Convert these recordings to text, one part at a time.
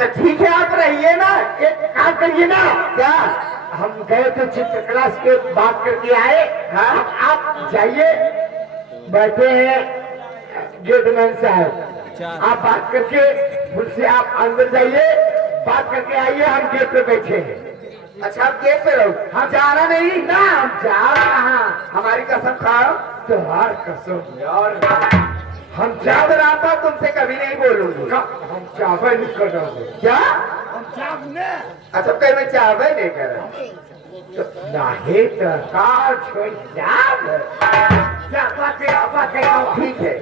तो ठीक है आप रहिए ना, एक काम करिए ना। क्या? हम गए थे चित्र क्लास के बात करके आए। हाँ आप जाइए, बैठे हैं गेटमैन साहब, आप बात करके उनसे आप अंदर जाइए, बात करके आइए, हम गेट पे बैठे हैं। अच्छा आप गेट पे रहो, हम जाना नहीं ना, हम जा रहा, हमारी कसम खाओ। तुम्हार कसम यार, हम चाव रहा था, तुमसे कभी नहीं बोलूंगा। हम चावल नहीं कर रहे। क्या? हम चावने? अच्छा कहीं मैं चावल नहीं कर रहा तो नहीं तो कार छोड़ चाव ठीक है।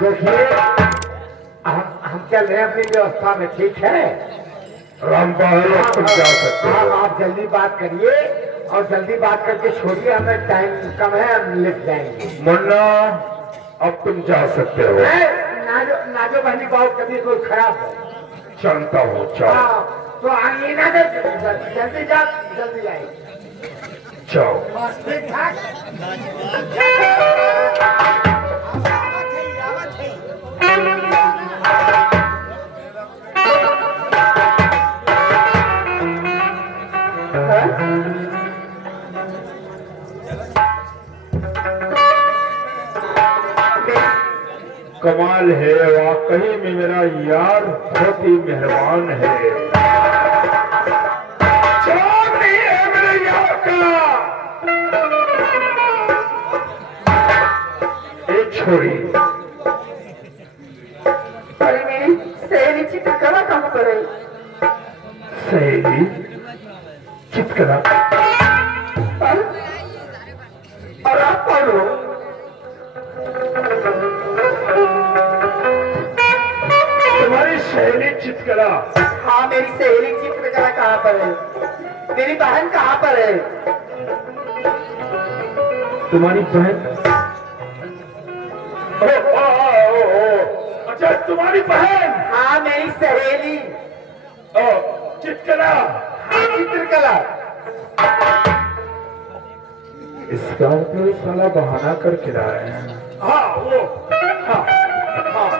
देखिए हम चल रहे हैं अपनी व्यवस्था में, ठीक है? रामपाल तुम जा सकते हो। आप जल्दी बात करिए और जल्दी बात करके छोड़िए, हमें टाइम कम है, हम लिख जाएंगे। मुन्ना अब तुम जा सकते हो। नाजो बहनी बहुत कभी कोई खराब है, जानता हूँ, जाओ तो आइए ना, जल्दी जा, जल्दी आइए। जाओ। ठीक ठाक कमाल है, वाकई में मेरा यार बहुत ही मेहरबान है। चाँद नहीं है मेरे यार का। एक छोरी अरे मेरी सहेली चित्रकला कहाँ पर है? सहेली चित्रकला? और आप कौन हो? तुम्हारी सहेली चित्रकला? हाँ मेरी सहेली चित्रकला कहाँ पर है? मेरी बहन कहाँ पर है? तुम्हारी बहन? अच्छा तुम्हारी बहन? हाँ मेरी सहेली चित्रकला। हाँ चित्रकला। इसका तो साला बहाना करके रहा है। हाँ वो हाँ हाँ।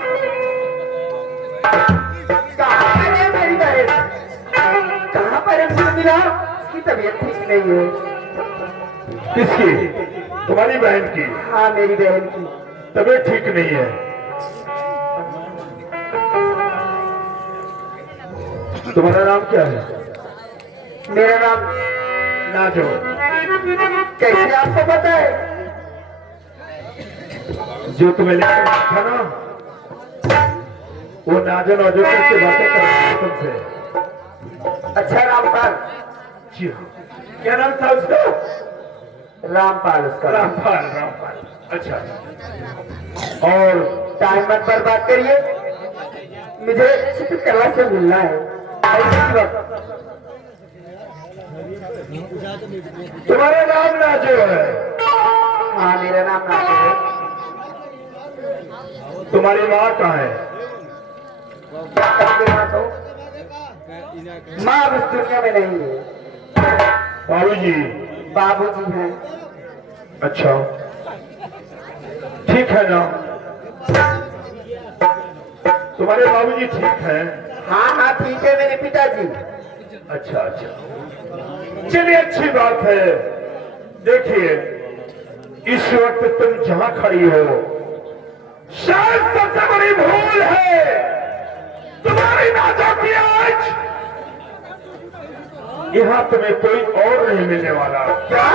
कहाँ पर है मेरी बहन? कहाँ पर है? मुझे मिला, उसकी तबीयत ठीक नहीं है। किसकी? तुम्हारी बहन की? हाँ मेरी बहन की तबीयत ठीक नहीं है। तुम्हारा नाम क्या है? मेरा नाम नाजो। कैसे आपको पता है? जो तुम्हें लेकर था ना, वो नाजो नाजो करके बातें कर रहा है तुमसे। अच्छा रामपाल? जी हाँ। क्या नाम था उसका? रामपाल उसका। रामपाल। रामपाल अच्छा। और टाइम मत बर्बाद करिए, मुझे चित्रकला से मिलना है। तुम्हारा नाम नाजो है? हाँ मेरा नाम नाजो है। तुम्हारी माँ कहाँ है? माँ अब इस दुनिया में नहीं है। बाबूजी? बाबूजी हैं। अच्छा ठीक है ना, तुम्हारे बाबूजी ठीक हैं? हाँ हाँ ठीक है मेरे पिताजी। अच्छा अच्छा, चलिए अच्छी बात है। देखिए इस वक्त तुम जहां खड़ी हो, शायद सबसे बड़ी भूल है तुम्हारी नाजो की। आज यहां तुम्हें कोई और नहीं मिलने वाला। क्या?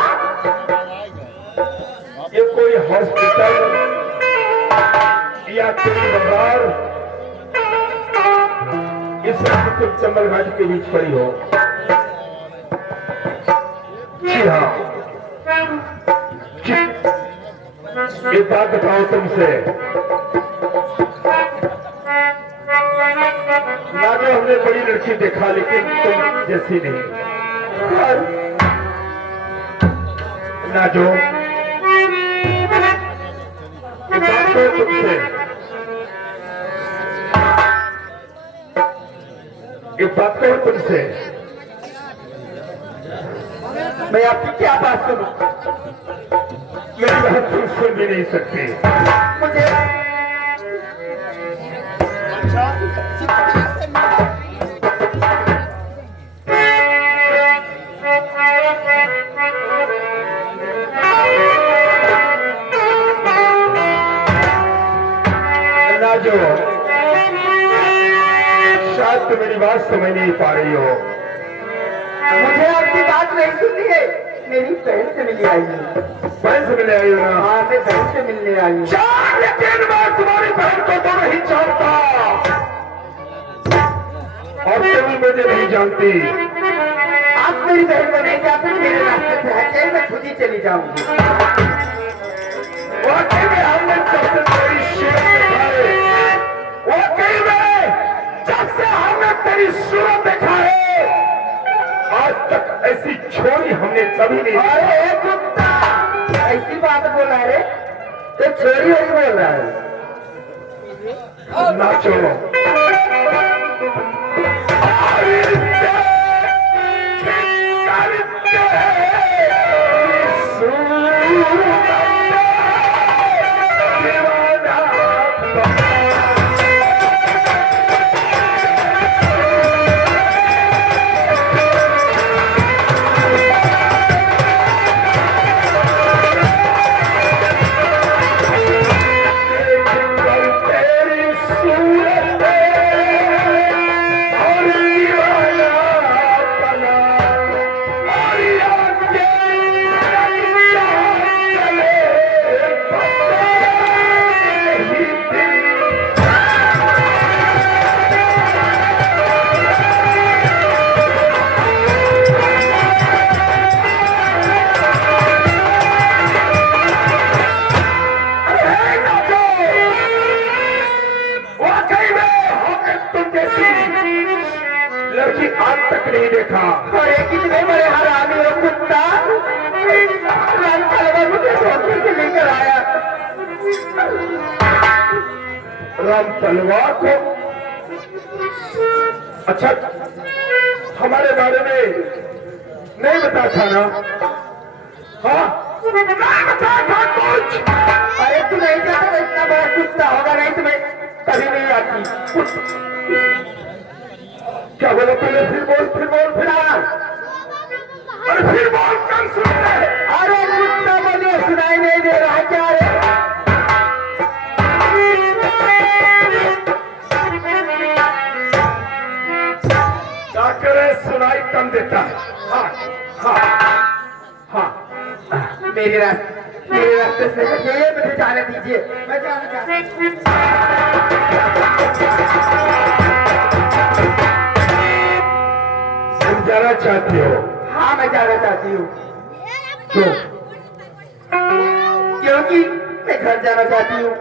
ये कोई हॉस्पिटल या कोई बाजार, इस वक्त तुम चंबल घाटी के बीच पड़ी हो। जी हाँ, एक बात बताओ तुमसे, नाजो हमने बड़ी लड़की देखा लेकिन तुम जैसी नहीं। नाजो एक बात कहो तुमसे, एक बात कहो तुमसे, मैं आपकी क्या बात सुनूं? मेरी बात तुम सुन भी नहीं सकती। मुझे जो शायद तुम मेरी बात समझ नहीं पा रही हो। मुझे आपकी बात नहीं सुननी है। मेरी बहन से मिलने आई हूँ। बहन से मिलने आई हो ना? हाँ, मैं बहन से मिलने आई हूँ। लेकिन मैं तुम्हारी बहन को तो नहीं जानता और तुम मुझे नहीं जानती। आप मेरी बहन को नहीं जानते, मेरे रास्ते से हटे, मैं खुद ही चली जाऊंगी। वाकई में हमने सबसे बड़ी सूरत दिखाई। वाकई में जब से हमने तेरी सूरत देखा है, आज तक ऐसी छोरी हमने कभी नहीं। अरे कुत्ता, ऐसी बात बोला है तो छोरी वही बोल रहा है। नाचो लड़की आज तक नहीं देखा। अरे कितने बड़े हरामी हो कुत्ता। राम तलवार मुझे धोखे से लेकर आया। राम तलवार को? अच्छा, हमारे बारे में नहीं बता था ना? हाँ, नहीं बता था कुछ। अरे तू नहीं जानता, इतना बड़ा कुत्ता होगा नहीं तुम्हें कभी नहीं आती। क्या बोला पहले? फिर बोल, फिर बोल, फिर बोल। अरे फिर बोल, कम सुन रहे। अरे कुत्ता मुझे सुनाई नहीं दे रहा है क्या रे? क्या करे, सुनाई कम देता है। हाँ हाँ हाँ, मेरे रास्ते से हटिए, मुझे जाने दीजिए। मैं जाना चाहती हूँ। तुम जाना चाहती हो? हाँ, मैं जाना चाहती हूँ। क्यों? क्योंकि मैं घर जाना चाहती हूँ।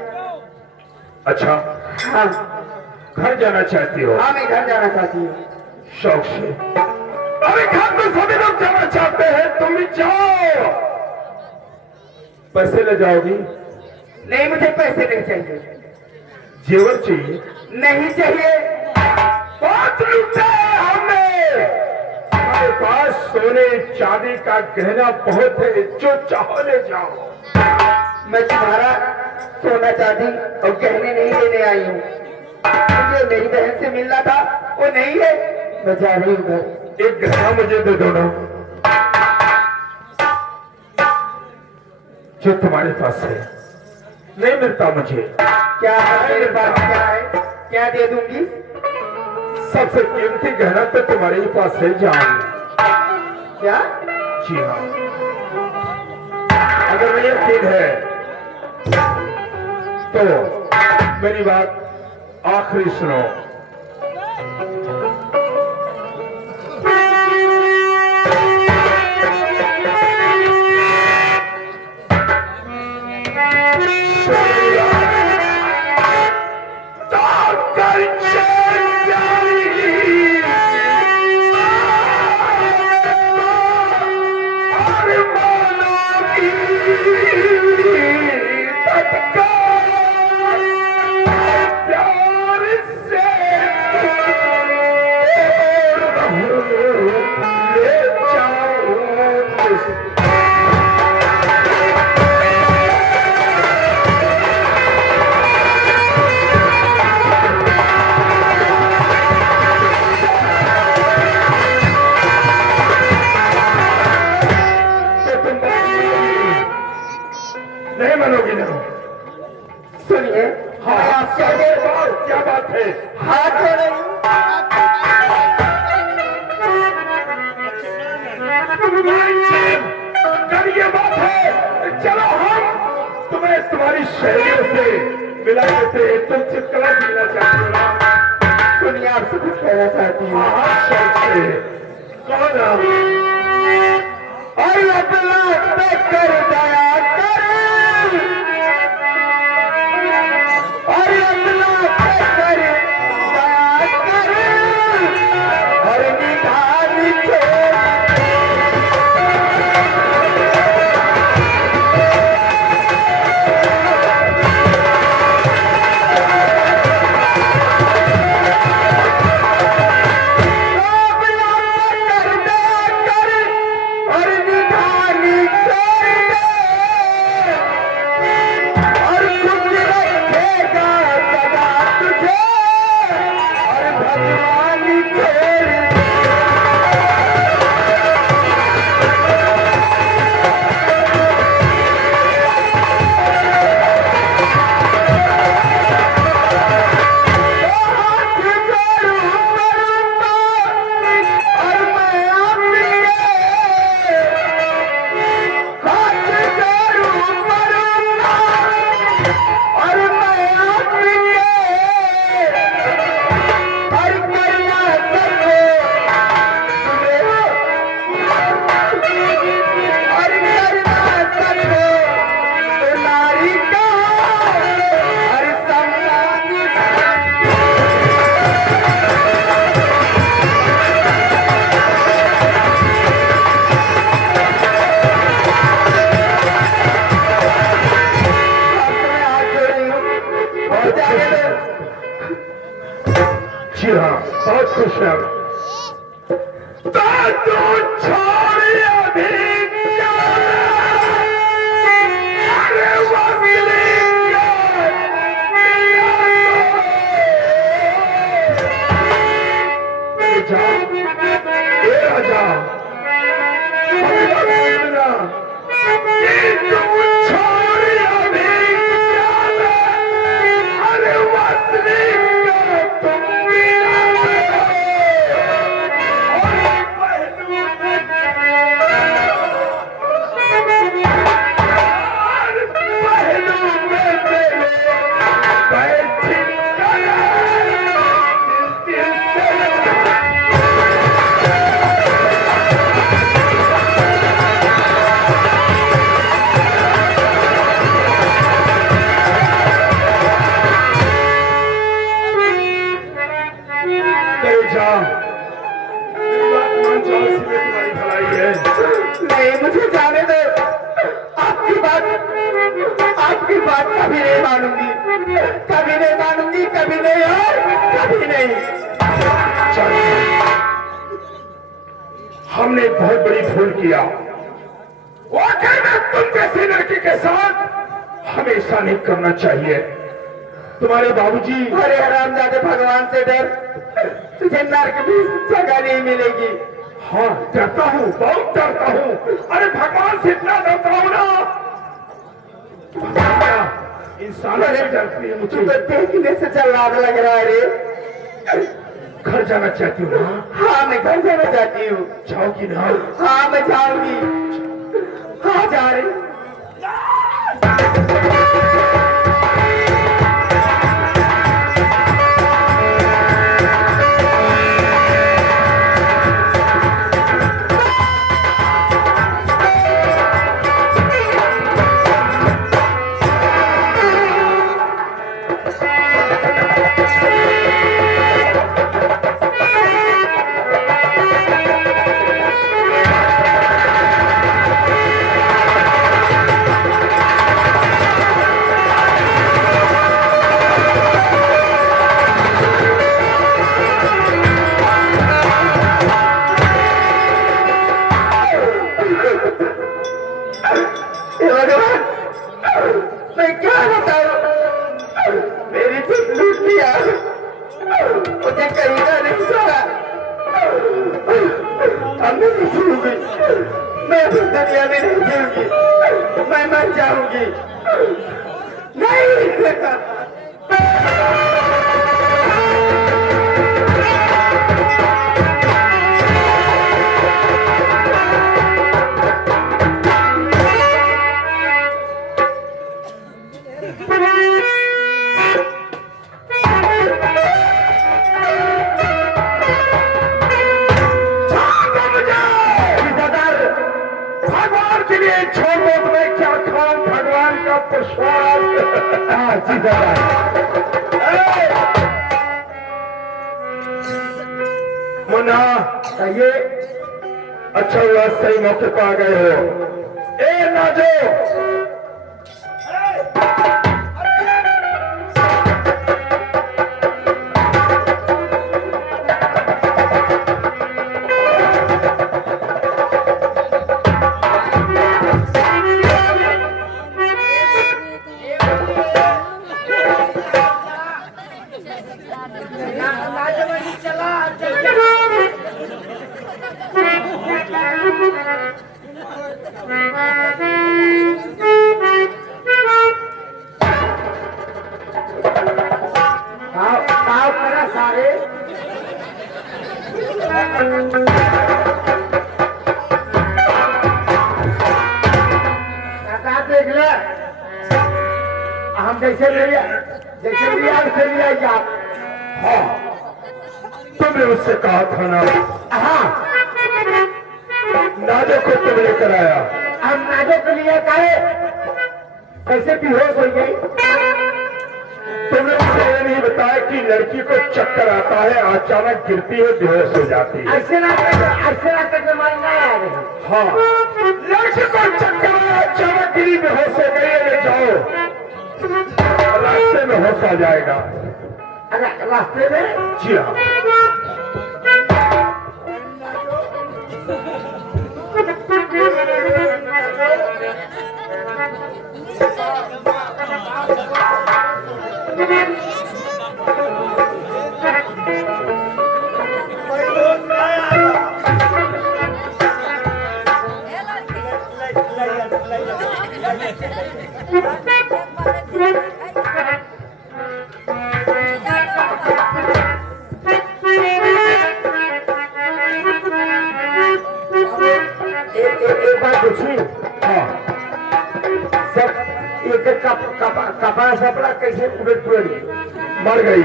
अच्छा, हाँ घर जाना चाहती हो? हाँ, मैं घर जाना चाहती हूँ। शौक से? अरे घर तो सभी लोग जाना चाहते हैं, तुम भी जाओ। पैसे ले जाओगी? नहीं, मुझे पैसे नहीं चाहिए। जेवर चाहिए? नहीं चाहिए। बहुत लूटा है हमने। हमारे पास सोने चांदी का गहना बहुत है, जो चाहो ले जाओ। मैं तुम्हारा सोना चांदी और गहने नहीं लेने आई हूँ। मुझे मेरी बहन से मिलना था, वो नहीं है। मैं जा रही हूँ घर। एक गहना मुझे दे दो ना, जो तुम्हारे पास है। नहीं मिलता मुझे। क्या है मेरे पास? क्या है? क्या दे दूंगी? सबसे कीमती गहना तो तुम्हारे ही पास है, जान। क्या? जी हाँ, अगर मुझे यकीन है तो मेरी बात आखिरी सुनो। प्यार से कर ये बात है, चलो हम तुम्हें तुम्हारी शैलियों से मिला देते हैं। तुम चित्रकला मिलना चाहते हो ना? सुनिए, आपसे कुछ कहना चाहती हूँ। कौन आप? और अल्लाह पे कर दया कर, और अल्लाह पे कर दया कर, और निधानी छोड़ जी हाँ, बहुत खुश है। नहीं, मुझे जाने दो। आपकी बात कभी नहीं मानूंगी, कभी नहीं मानूंगी, कभी नहीं और कभी नहीं। हमने बहुत बड़ी भूल किया। वाकई में तुम जैसी लड़की के साथ हमेशा नहीं करना चाहिए। तुम्हारे बाबूजी, अरे हरामजादे, भगवान से डर, तुझे नर्क भी जगह नहीं मिलेगी। हाँ, डरता हूँ, बहुत डरता हूँ। अरे भगवान से इतना डरता हूँ ना, इंसान से डरती है मुझे। तो देखने से जल्लाद लग रहा है रे। घर जाना चाहती हूँ ना? हाँ, मैं घर जाना चाहती हूँ। जाओगी ना? हाँ, मैं जाऊंगी। हाँ, जा रही। मैं क्या बताऊं, मेरी जिद लूट लिया, मुझे कहीं का नहीं छोड़ा। अब मैं नहीं जीऊंगी, मैं इस दुनिया में नहीं जीऊंगी, मैं मर जाऊंगी। नहीं लिए छोड़ दो तो मैं क्या खाऊं भगवान का प्रसाद। जी सरदार। मुन्ना कहिए। अच्छा हुआ सही मौके पर आ गए हो। ए नाजो पाव करा सारे। सरदार देख ले, हम जैसे लिया वैसे लिया जा। हाँ तुमने उससे कहा था ना। हाँ नाजो को तुमने कराया। हम नाजो के लिए कहे कैसे बेहोश हो गई। तुमने उसे ये नहीं बताया कि लड़की को चक्कर आता है, अचानक गिरती है, बेहोश हो जाती है। ऐसे ना करके मारना है। हाँ लड़की को चक्कर आया, अचानक गिरी, बेहोश हो गई है, ले जाओ रास्ते में होश आ जाएगा। अगर रास्ते में। जी हाँ। एक बात पूछी। हाँ सब एक कपड़ा सपड़ा कैसे उलट पड़ी। मर गई।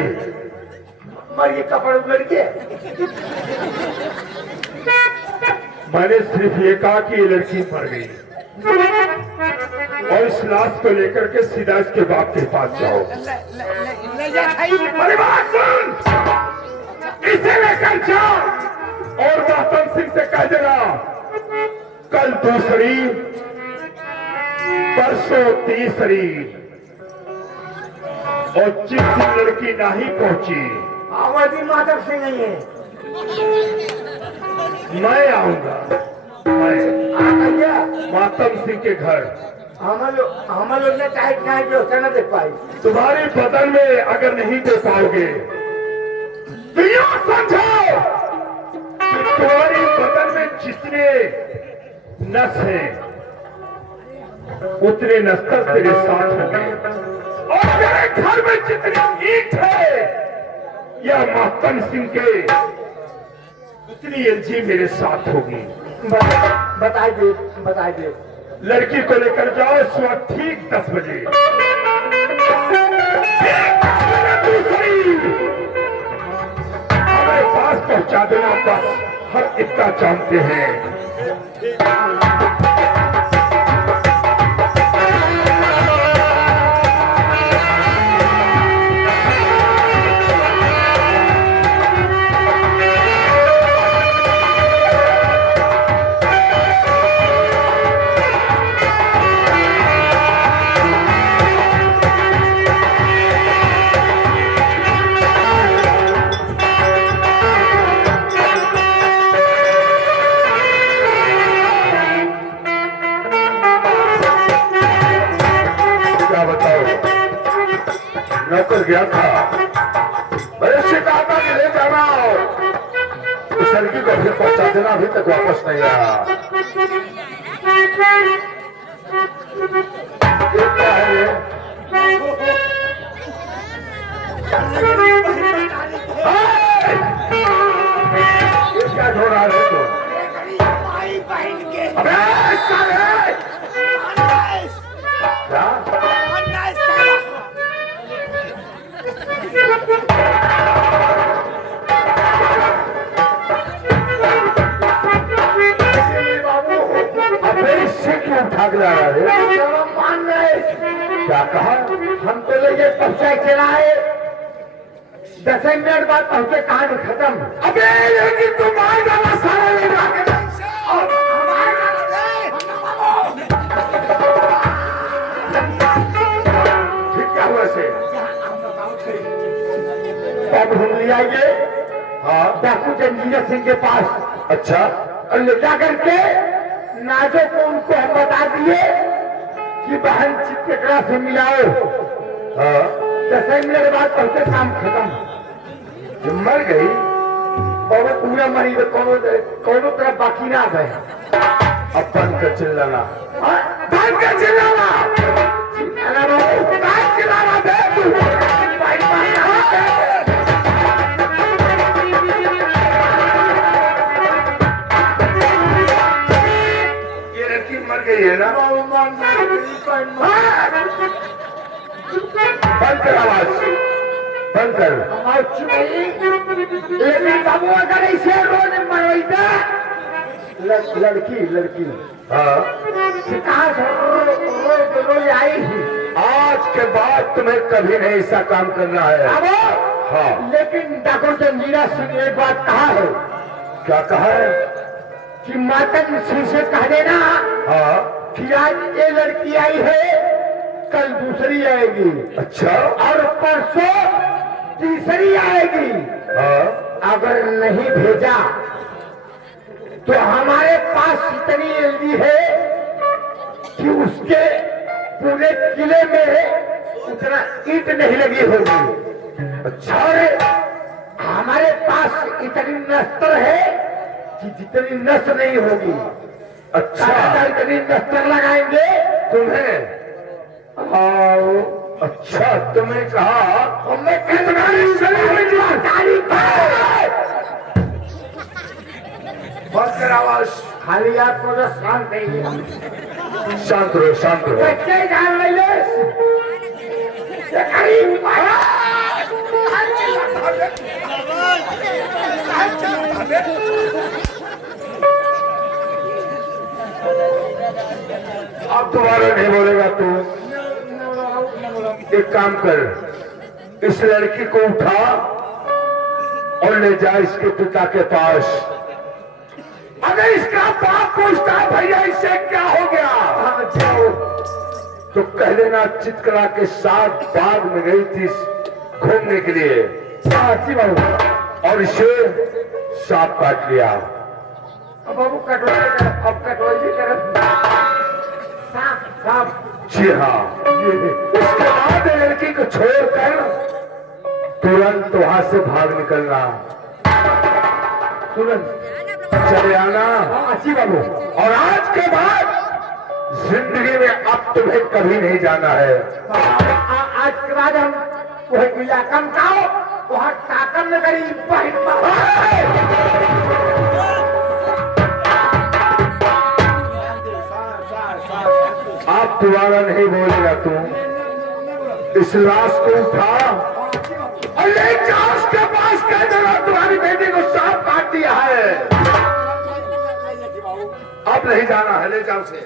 मर ये कपड़ा उलट के। मैंने सिर्फ ये कहा कि ये लड़की मर गई और इस लाश को लेकर के सीधा इसके बाप के पास जाओ। अरे बात सुन, इसे लेकर जाओ और महतम सिंह से कह देना कल दूसरी परसों तीसरी और जिस दिन लड़की नहीं पहुंची आवाजी माधव सिंह नहीं है। मैं आऊंगा। मैं मातम सिंह के घर। हम लोग ने चाहे व्यवस्था न देख पाई। तुम्हारे बदन में अगर नहीं दे पाओगे तो यह समझो कि तुम्हारी बदन में जितने नस हैं उतने नस्तर तेरे साथ होंगे और तेरे घर में जितनी ईंट है यह मातम सिंह के उतनी एलजी मेरे साथ होगी। बताइए। लड़की को लेकर जाओ इस वक्त ठीक 10 बजे। हमारे पास पहुंचा देना, बस हम इतना जानते हैं। नौकर गया था, मैंने उसे कहा था कि ले जाना उस लड़की को फिर पहुंचा देना, अभी तक वापस नहीं आया। क्या है ये? क्या ढोड़ा है तो? अबे साले! क्या? भाग रहा है? सब हम मान रहे। क्या कहा? हम तो लेके पहुंचा चला है, 10 मिनट बाद पहुंचे, कहानी खत्म। अबे लेकिन तुम मार डाला सारा लोग आके और हमारे ठीक क्या हुआ से? तब हम ले आएंगे हाँ डाकू जंजीर सिंह के पास, अच्छा और ले जा करके नाजो को उनको हम बता दिए कि बहन चित्रकला से मिलाओ। हाँ 10 मिनट बाद पहुंचे, काम खत्म। जो मर गई और पूरा मरी तो कोनो तरफ बाकी ना गए। अब बंद कर चिल्लाना, हाँ? बंद कर चिल्लाना, चिल्लाना बाबू, बंद चिल्लाना दे तू। भाई मारना। ये लड़की मर गई है ना? बंद कर आवाज, बंद कर। लेकिन बाबू अगर ऐसे रोज मरवाइता लड़की हाँ कहाँ से रोज आई थी। आज के बाद तुम्हें कभी नहीं ऐसा काम करना है। बाबू हाँ लेकिन डॉक्टर जंजीरा सिंह एक बात कहा है क्या कहा है? कि माता जी से कह देना हाँ कि आज ये लड़की आई है, कल दूसरी आएगी, अच्छा और परसों तीसरी आएगी। हाँ अगर नहीं भेजा तो हमारे पास इतनी जल्दी है कि उसके पूरे किले में उतना ईंट नहीं लगी होगी। अच्छा और हमारे पास इतनी नस्तर है कि जितनी नस्ल नहीं होगी। अच्छा इतनी नस्तर लगाएंगे तुम्हें, अच्छा तुम्हें कहा हमें कितना बंद कर आवाज, खाली आपको तो शांत है। शांत रहो शांत रहो। बच्चे जान रहे अब दोबारा नहीं बोलेगा तू। एक काम कर, इस लड़की को उठा और ले जा इसके पिता के पास। अगर इसका बाप पूछता भैया इससे क्या हो गया जाओ तो कह देना चित्रकला के साथ बाग में गई थी घूमने के लिए अच्छी बाबू। और इसे सांप काट लिया। अब बाबू कटवाई कर, अब कटवाई कर। साफ साफ जी हाँ, उसके बाद लड़की को छोड़कर तुरंत वहां से भाग निकलना, तुरंत चले आना। अच्छी बाबू। और आज के बाद जिंदगी में अब तुम्हें कभी नहीं जाना है। आज के बाद हम वह इलाका में जाओ, वहाँ काकम में करी आप दोबारा नहीं बोलेगा तू। इस लाश को उठा और ले जाओ उसके पास, कह देना तुम्हारी बेटी को सांप काट दिया है। अब नहीं जाना है, ले जाओ उसे।